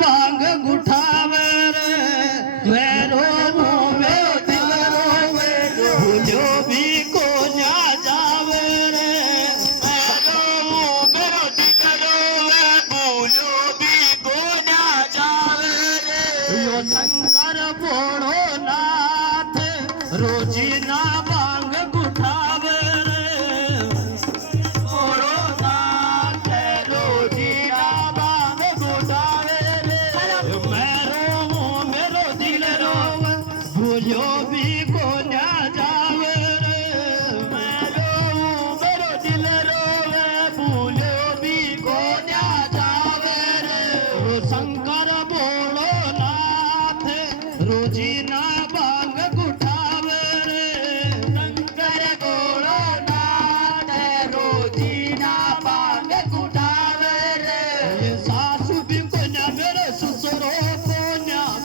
भांग गुठावे रे मेरो मोमे दिल रोवे भूलो भी को ना जावे रे मेरो मेरो दिल रोवे भूलो भी को ना जावे रे यो शंकर भोळो नाथ रोजी ना भांग गुठावे रे भोळो नाथ रोजी ना भांग गुठावे रे मेरो दिल रोवे भूलो भी को ना जावे रे मेरो दिल रोवे भूलो भी को ना जावे रे शंकर भोळो नाथ रोजी ना भांग गुठावे रे शंकर भोळो नाथ रोजी ना भांग गुठावे रे सासू भी को ना मेरे ससुरो